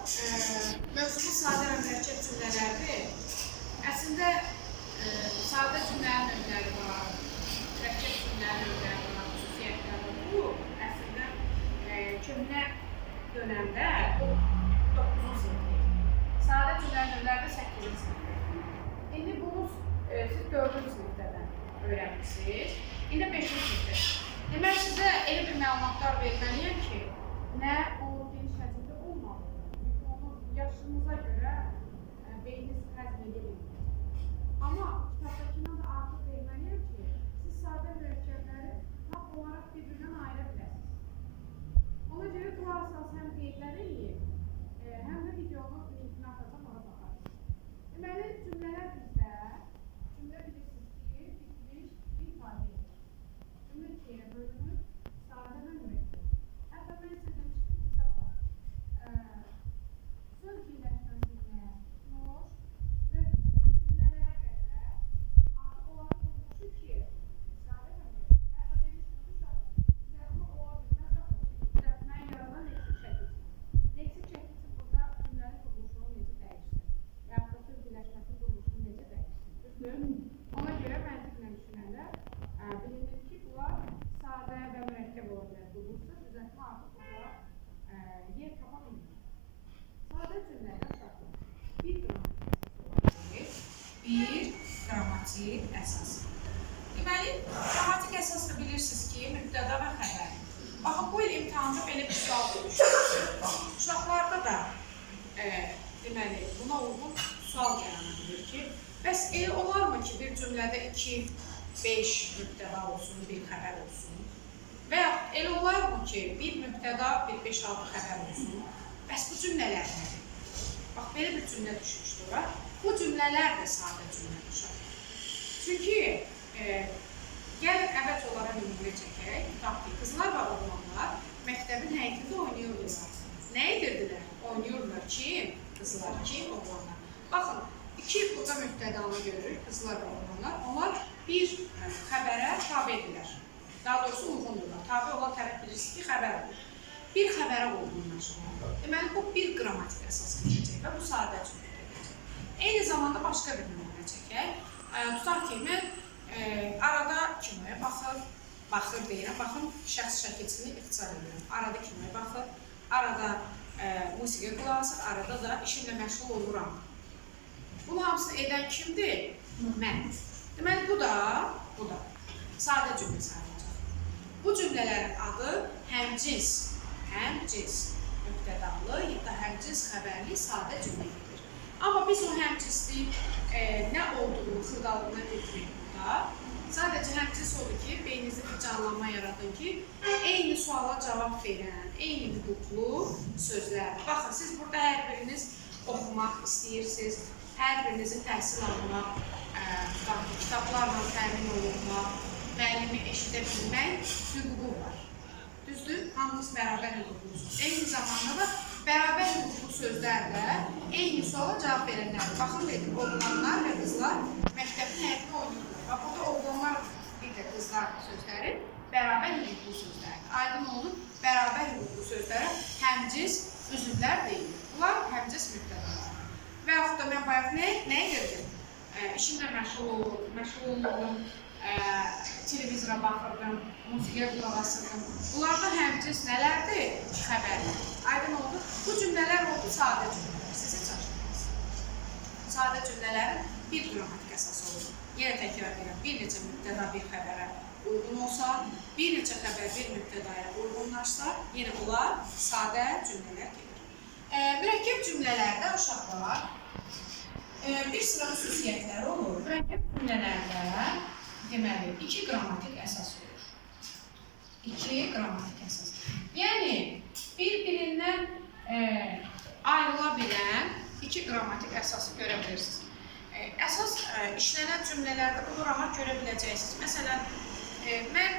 mövzumuz sadə və mürəkkəb cümlələrdir. Əslində sadə cümlənin növləri var, mürəkkəb cümlənin növləri var, xüsusiyyətləri. Bu əslində köhnə dönəmdə 9-cu sinifdir. Sadə cümlənin növləri də 8-ci sinifdir. İndi bunu siz 4-cü sinifdən öyrənmişsiniz. İndi 5-ci sinifdir. Demək, sizə elə bir məlumatlar verməliyəm ki, nə o geniş həcmdə olmalıdır. Çünki onu yaşınıza görə beyniniz həzm edə bilmir. Amma kitabdakindən də artıq verməliyəm ki, siz sadə mürəkkəbləri tam olaraq bir-birindən ayıra biləsiniz. Ona görə qulaq asas həm qeydlər eləyib, həm də videonun linkini atacam, ona baxarsınız. Deməli, cümlələr bizdə, cümlə bilirsiniz ki, bitmiş bir ifadə edir. Cümlə ikiyə bölünür, sadə və mürəkkəb. Hətta mən sizə demişdim ki, uşaqlar, söz birləşməsinə moş və cümlələrə qədər artıq onların quruluşu ikiyə bölünür, sadə və mürəkkəb. Hətta demişdim ki, uşaqlar, düzəltmə ola bilməz, düzəltməyi yaradan leksik şəkildir. Leksik şəkildir burada cümlənin quruluşunu necə dəyişsin, və yaxud da söz birləşməsinin quruluşunu necə dəyişsin. Düzdür? Ona görə məntiqlə düşünəndə bilinir ki, bunlar sadə və mürəkkəb olanlar qurulursa, düzəltmə artıq bunlar yer tapa bilmir. Sadə cümlələr uşaqlar bir qrammatik əsas. Deməli, qrammatik əsas da bilirsiniz ki, mübtəda və xəbər. Baxın, bu il imtahanda belə bir sual olmuşdur. Uşaqlarda da deməli, buna uyğun sual yaranabilir ki, bəs elə olarmı ki, bir cümlədə 2-5 mübtəda olsun, bir xəbər olsun? Və yaxud elə olarmı ki, bir mübtəda, bir 5-6 xəbər olsun? Bəs bu cümlələr nədir? Bax, belə bir cümlə düşmüşdür ora. Bu cümlələr də sadə cümlədir uşaqlar. Çünki gəlin əvvəl onlara nümunə çəkək. Tutaq ki, qızlar və oğlanlar məktəbin həyətində oynayırdılar. Nə edirdilər? Oynayırdılar. Kim? Qızlar, kim? Oğlanlar. Baxın, iki burada mübtədanı görürük, qızlar və oğlanlar. Onlar bir xəbərə tabedirlər. Daha doğrusu uyğundurlar. Tabe olan tərəf bilirsiniz ki, xəbər olur. Bir xəbərə uyğunlaşır. Deməli, bu bir qrammatik əsas keçəcək və bu sadə cümlə gedəcək. Eyni zamanda başqa bir nümunə çəkək. Tutaq ki, mən arada kinoya baxır deyirəm. Baxın, şəxs şəkilçisini ixtisar edirəm. Arada kinoya baxır, arada musiqiyə qulaq asır, arada da işimlə məşğul oluram. Bunu hamısını edən kimdir? Mən. Deməli, bu da sadə cümlə sayılacaq. Bu cümlələrin adı həmcins mübtədalı ya da həmcins xəbərli sadə cümlə gedir. Amma biz o həmcinsliyin nə olduğunu xırdalığına getirmək burada. Sadəcə həmcins odur ki, beyninizdə bir canlanma yaradın ki, eyni suala cavab verən, eyni hüquqlu sözlər. Baxın, siz burada hər biriniz oxumaq istəyirsiniz, hər birinizin təhsil almaq, kitablarla təmin olunmaq, müəllimi eşidə bilmək hüququ var. Düzdür, hamınız bərabər hüquqlusunuz. Eyni zamanda da bərabər hüquqlu sözlərlə eyni suala cavab verənlərdir. Baxın, dedim, oğlanlar və qızlar məktəbin həyətində oynayırlar. Bax, burada oğlanlar bir də qızlar sözləri bərabər hüquqlu sözlərdir. Aydın olun, bərabər hüquqlu sözlərə həmcins üzvlər deyilir. Bunlar həmcins mübtədalar. Və yaxud da mən bayaq nə edirdim? İşimlə məşğul olurdum, televizora baxırdım, musiqiyə qulaq asırdım. Bunlarda həmcins nələrdir? Xəbərlər. Aydın oldu. Bu cümlələr oldu sadə cümlələr. Siz heç açıqlayırsınız. Sadə cümlələrin bir qrammatik əsası olur. Yenə təkrar edirəm. Bir neçə mübtəda bir xəbərə uyğun olsa, bir neçə xəbər bir mübtədaya uyğunlaşsa, yenə onlar sadə cümlələr gedir. Mürəkkəb cümlələrdə uşaqlar bir sıra xüsusiyyətləri olur. Mürəkkəb cümlələrdə deməli, 2 qrammatik əsas olur. 2 qrammatik əsas. Yəni, bir-birindən ayrıla bilən 2 qrammatik əsası görə bilirsiniz. Əsas işlənən cümlələrdə bu qrammat görə biləcəksiniz. Məsələn, mən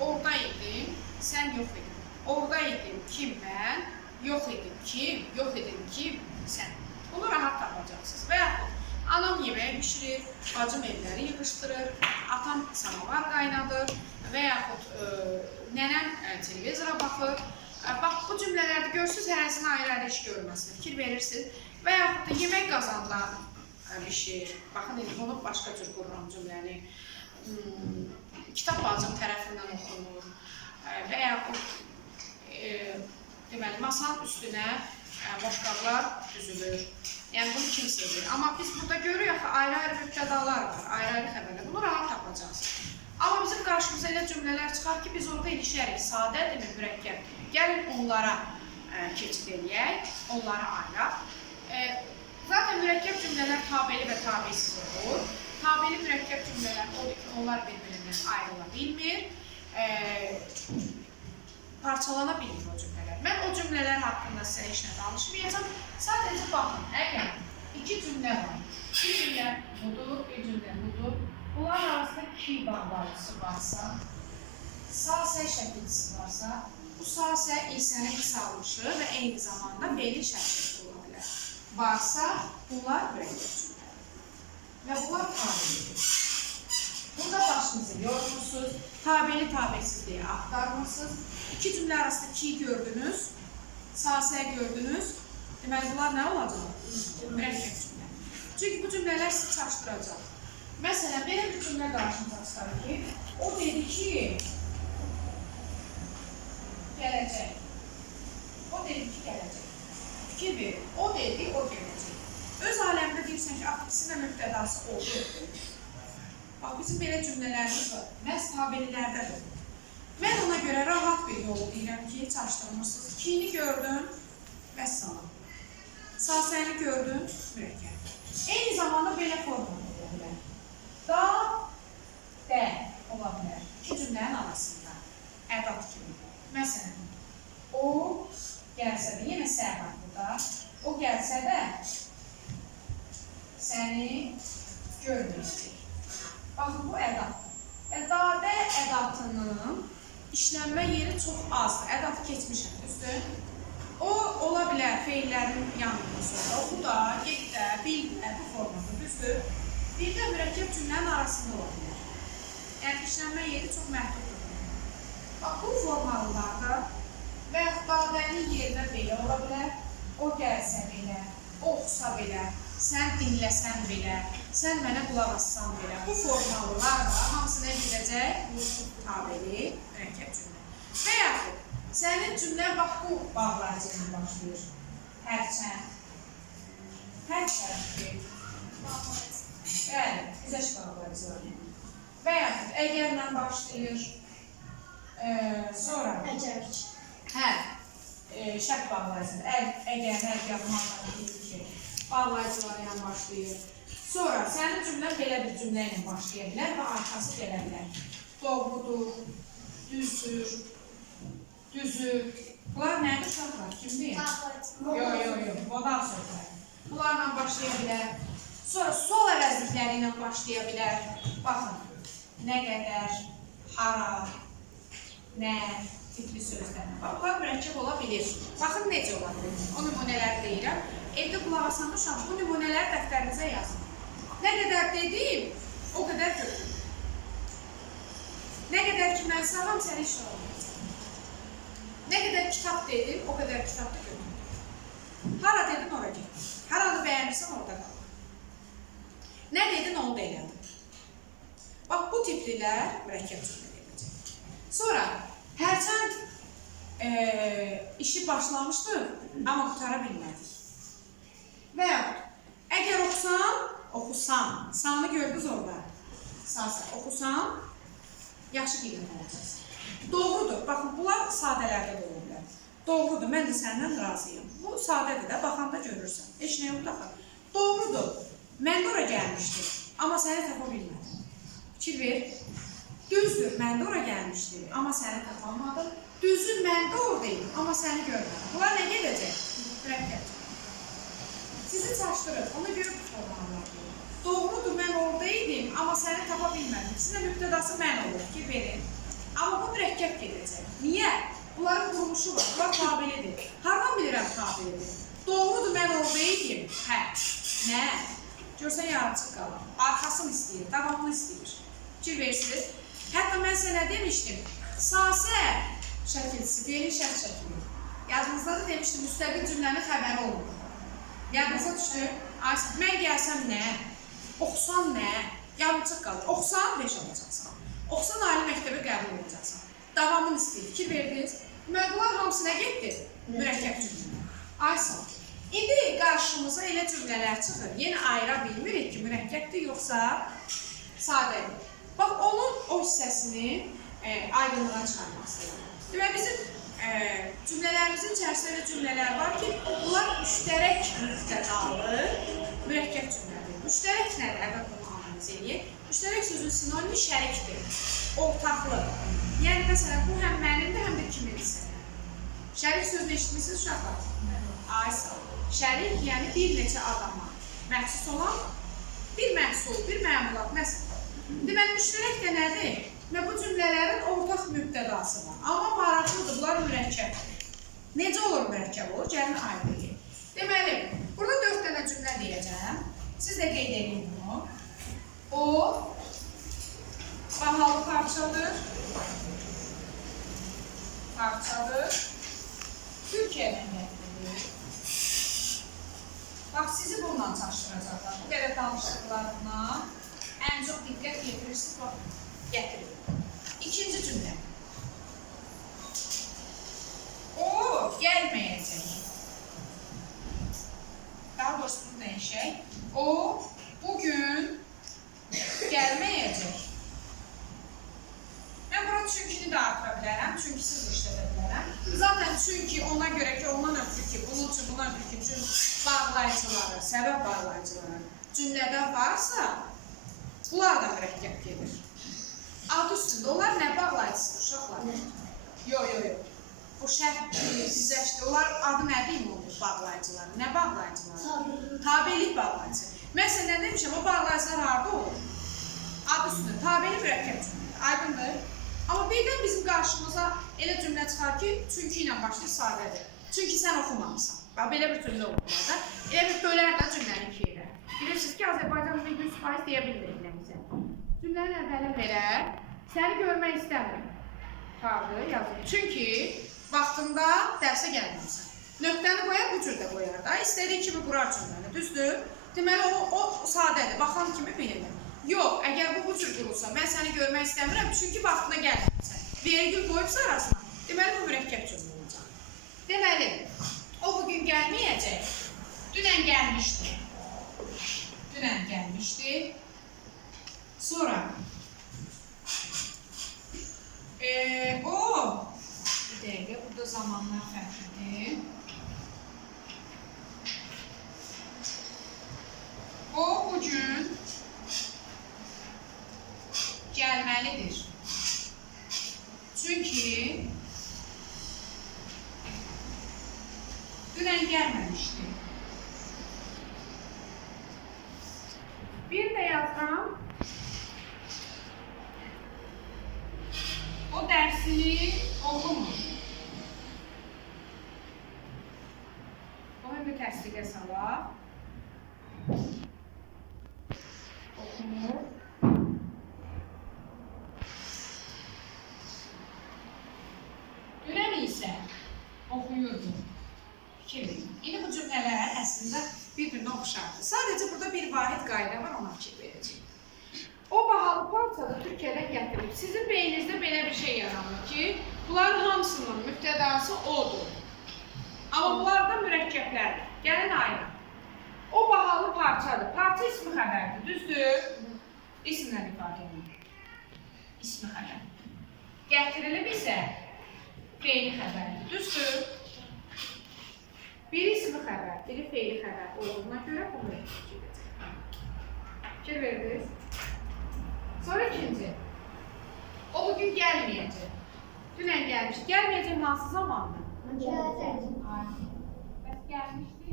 orada idim, sən yox idin. Orada idim, kim mən, yox idim, kim, sən. Bunu rahat tapacaqsınız. Və yaxud anam yemək pişirir, bacım evləri yığışdırır, atam samavar qaynadır və yaxud nənəm televizora baxır, Bax, bu cümlələrdə görürsünüz, hərəsinin ayrı-ayrı iş görməsini fikir verirsiniz və yaxud da yemək qazandan bişir. Baxın, onu başqa cür qururam cümləni. Kitab bacım tərəfindən oxunur və yaxud deməli, masanın üstünə boşqablar düzülür. Yəni, bunu kim sevir? Amma biz burada görürük ki, ayrı-ayrı mübtədalar var, ayrı-ayrı xəbərlər. Bunu rahat tapacaqsınız. Amma bizim qarşımıza elə cümlələr çıxar ki, biz orada ilişərik. Sadədirmi, mürəkkəb? Gəlin onlara keçid eləyək, onlara ayıraq. Zaten mürəkkəb cümlələr tabeli və tabesiz olur. Tabeli mürəkkəb cümlələr odur ki, onlar bir-birindən ayrıla bilmir, parçalana bilmir o cümlələr. Mən o cümlələr haqqında sizə heç nə danışmayacağım. Sadəcə baxın, əgər iki cümlə var, bir cümlə budur, bir cümlə budur. Bunlar arasında ki bağlantısı varsa, sağ-səy şəkilçisi varsa, bu sağ-səy İsənin qısalmışı və eyni zamanda feilin şəkilçisi ola bilər. Varsa, bunlar mürəkkəb cümlədir. Və bunlar tabelidir. Burada başınızı yormuşsunuz, tabeli tabesizliyi axtarmırsınız. İki cümlə arasında ki gördünüz, sağ-səy gördünüz. Deməli, bunlar nə olacaq? Mürəkkəb cümlə. Çünki bu cümlələr sizi çaşdıracaq. Məsələn, belə bir cümlə qarşımıza çıxar ki, o dedi ki, gələcək. O dedi ki, gələcək. Fikir verir. O dedi, o gələcək. Öz aləmdə deyirsən ki, ikisinin mübtədası oldu. Bax, bizim belə cümlələrimiz var. Məhz tabelilərdədir. Mən ona görə rahat bir yolu deyirəm ki, çaşdırmırsınız. Kini gördün, vəssalam. Sağ-səyini gördün, mürəkkəb. Eyni zamanda belə forma ola bilər. Da, də ola bilər. İki cümlənin arasında. Ədat kimi. Məsələn, o gəlsə də, yenə səh var burada. O gəlsə də səni görməyəcək. Baxın, bu ədatdır. Dadə ədatının işlənmə yeri çox azdır. Ədatı keçmişəm, düzdür? O, ola bilər feillərin yanında sonra. Oxu da, get də, bil də, bu formada, düzdür? Bir də mürəkkəb cümlənin arasında ola bilər. Yəni, işlənmə yeri çox məhduddur. Bax, bu formalılarda və yaxud dadənin yerinə belə ola bilər. O gəlsə belə, o oxusa belə, sən dinləsən belə, sən mənə qulaq assan belə. Bu formalılar da hamısına gedəcək bu tabeli mürəkkəb cümlə. Və yaxud, sənin cümlən bax, bu bağlayıcı ilə başlayır. Hərçənd. Hərçənd. Bəli, güzəş bağlayıcılar. Və yaxud, əgərlə başlayır. Sonra. Əcəb. Hə, şərt bağlayıcıdır. Əgər, hər yapmaqla deyil ki, bağlayıcılar ilə başlayır. Sonra, sənin cümlən belə bir cümlə ilə başlaya bilər və arxası gələ bilər. Doğrudur, düzdür, düzür. Bunlar nədir uşaqlar? Kimdir? Yox, modal sözlər. Bunlarla başlaya bilər. Sonra sol əvəzlikləri ilə başlaya bilər. Baxın, nə qədər, hara, nə tipli sözlər. Bunlar mürəkkəb ola bilir. Baxın, necə ola bilir? O nümunələri deyirəm. Evdə qulaq asan uşaq, bu nümunələri dəftərinizə yazın. Nə qədər dedim, o qədər götürün. Nə qədər ki, mən sağam, sən heç nə olmayacaq. Nə qədər kitab dedim, o qədər kitab da götürün. Hara dedin, ora gedin. Haranı bəyənirsən, orada qal. Nə dedin, onu da elədin. Bax, bu tiplilər mürəkkəb cümlə edəcək. Sonra, hərçənd işi başlamışdır, amma qutara bilmədik. Və yaxud, əgər oxusan, sanı gördünüz orada, oxusan, yaxşı qiymət alacaqsın. Doğrudur, baxın, bunlar sadələrdə də ola bilər. Doğrudur, mən də səndən razıyım. Bu sadədir də, baxanda görürsən. Heç nə yoxdur axı. Doğrudur, mən də ora gəlmişdim, amma səni tapa bilmədim. Fikir ver. Düzdür, mən də ora gəlmişdim, amma səni tapamadım. Düzdür, mən də oradayım, amma səni görmədim. Bunlar nə gedəcək? Mürəkkəb. Sizi çaşdırır, ona görə bu formalar deyil. Doğrudur, mən oradaydım, amma səni tapa bilmədim. İkisinin mübtədası mən olur, fikir verin. Amma bu mürəkkəb gedəcək. Niyə? Bunların quruluşu var, bunlar tabelidir. Hardan bilirəm tabelidir? Doğrudur, mən oradaydım. Hə, nə? Görsən, yarımçıq qalır. Arxasını istəyir, davamını istəyir. Fikir versiniz. Hətta mən sənə demişdim, sağ-səy şəkilçisi, feilin şərt şəkili. Yazınızda da demişdim, müstəqil cümlənin xəbəri olur. Yadınıza düşdü? Ayşə, mən gəlsəm nə? Oxusan nə? Yarımçıq qalır. Oxusan 5 alacaqsan. Oxusan ali məktəbə qəbul olacaqsan. Davamını istəyir. Fikir verdiniz. Bunlar hamısına getdi. Mürəkkəb cümlə. Ayşə, indi qarşımıza elə cümlələr çıxır. Yenə ayıra bilmirik ki, mürəkkəbdir yoxsa sadədir. Bax, onun o hissəsini aydınlığa çıxarmaq istəyirəm. Deməli, bizim cümlələrimizin içərisində cümlələr var ki, bunlar müştərək müftədalı mürəkkəb cümlədir. Müştərək nədir? Əvvəl bunu analiz edək. Müştərək sözün sinonimi şərikdir, ortaqlıq. Yəni, məsələn, bu həm mənimdir, həm də kimindirsə. Şərik sözünü eşitmişsiniz uşaqlar? Aysa. Şərik, yəni bir neçə adama məxsus olan bir məhsul, bir məmulat, məsələn. Deməli, müştərək də nədir? Və bu cümlələrin ortaq mübtədası var. Amma maraqlıdır, bunlar mürəkkəbdir. Necə olur mürəkkəb olur? Gəlin ayrıyıq. Deməli, burada 4 dənə cümlə deyəcəm. Siz də qeyd edin bunu. O bahalı parçadır. Türkiyədən gətirilir. Bax, sizi bununla çaşdıracaqlar. Bu qədər danışıqlarına ən çox diqqət yetirirsiniz, bax, gətirir. İkinci cümlə. O gəlməyəcək. Daha doğrusu bunu dəyişək. O bugün gəlməyəcək. Mən burada çünkini də artıra bilərəm, çünkisiz işlədə bilərəm. Zaten çünki ona görə ki, ondan ötürü ki, bunun üçün, buna ötürü ki, bağlayıcıları, səbəb bağlayıcıları cümlədə varsa, bunlar da mürəkkəb gedir. Adı üstündə, onlar nə bağlayıcısıdır, uşaqlar? Yox. Bu şərt sizləşdir. Onlar adı nə deyim olur bağlayıcıları? Nə bağlayıcıları? Tabelik bağlayıcı. Məsələn, nə demişəm, o bağlayıcılar harada olur? Adı üstündə, tabeli mürəkkəb cümlədir. Aydındır? Amma birdən bizim qarşımıza elə cümlə çıxar ki, çünki ilə başlayır sadədir. Çünki sən oxumamısan. Belə bir cümlə olur da. Elə bir bölər də cümləni iki yerə. Bilirsiniz ki, Azərbaycan 100% deyə bilmirik nəmizə. Cümlənin əvvəli verər, səni görmək istəmirəm. Qardı, yazır. Çünki vaxtında dərsə gəlməmsən. Nöqtəni qoyar, bu cür də qoyar da. İstədiyi kimi qurar cümləni, düzdür? Deməli, o sadədir, baxan kimi bilinir. Yox, əgər bu cür qurulsa, mən səni görmək istəmirəm, çünki vaxtına gəlməmsən. Vergül qoyubsa arasına, deməli, bu mürəkkəb cümlə olacaq. Deməli, o bugün gəlməyəcək, dünən gəlmişdi. Sonra, o, bir dəqiqə, burada zamanlar fərqlidir. O bugün gəlməlidir. Çünki dünən gəlməmişdi. Bir də yazıram. O dərsini oxumur. Onu bir təsdiqə salaq. Oxumur. Dünən isə oxuyurdu. Fikir verin. İndi bu cümlələr əslində bir-birinə oxşardır. Sadəcə burada bir vahid qayda var, ona fikir verəcək. O bahalı parçada Türkiyədən gətirilib. Sizin beyninizdə belə bir şey yaranır ki, bunların hamısının mübtədası odur. Amma bunlar da mürəkkəblərdir. Gəlin ayırın. O bahalı parçadır. Parça ismi xəbərdir, düzdür? İsimlə ifadə edilir. İsmi xəbər. Gətirilib isə feili xəbərdir, düzdür? Biri ismi xəbər, biri feili xəbər olduğuna görə bu mürəkkəb gedəcək. Fikir verdiniz? Sonra ikinci. O bugün gəlməyəcək. Dünən gəlmişdi. Gəlməyəcək hansı zamandır? Gəlməyəcək. Bəs gəlmişdi?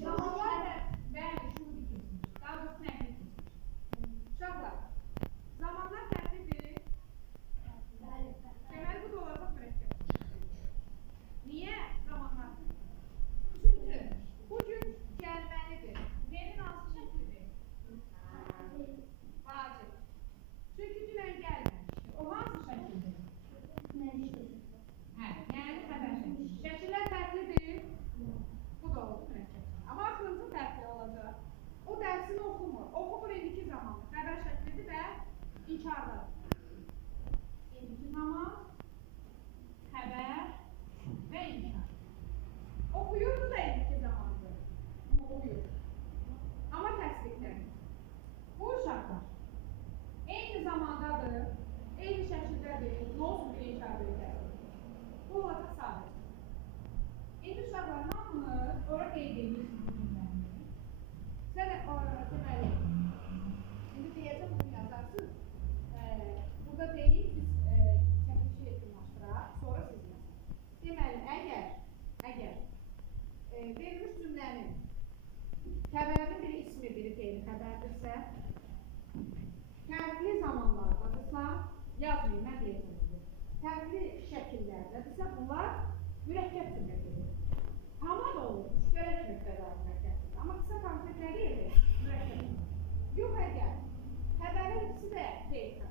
Zamanlar da bəli, şunu bitirsin. Daha doğrusu nəqli bitirsin. Uşaqlar, zamanlar fərqlidir. Deməli, bu da olacaq mürəkkəb. Niyə zamanlar? Çünki bugün gəlməlidir. Neyin hansı şəklidir? Vacib. Çünki dünən gəlməmişdi. O hansı şəkildir? Yəni qeyd edirsiniz bu cümləni. Sən deməli, indi deyəcəm bunu yazarsınız. Burada deyil, biz çəkilişi yekunlaşdıraq, sonra siz yazın. Deməli, əgər verilmiş cümlənin xəbərin biri ismi, biri feili xəbərdirsə, fərqli zamanlardadırsa, yazmayın, mən deyəcəm. Fərqli şəkillərdədirsə, bunlar mürəkkəb cümlə gedir. Tamam olur, müştərək mübtəda mürəkkəbdir. Amma qısa konkret nə deyir? Mürəkkəb. Yox, əgər xəbərin ikisi də feil xəbər.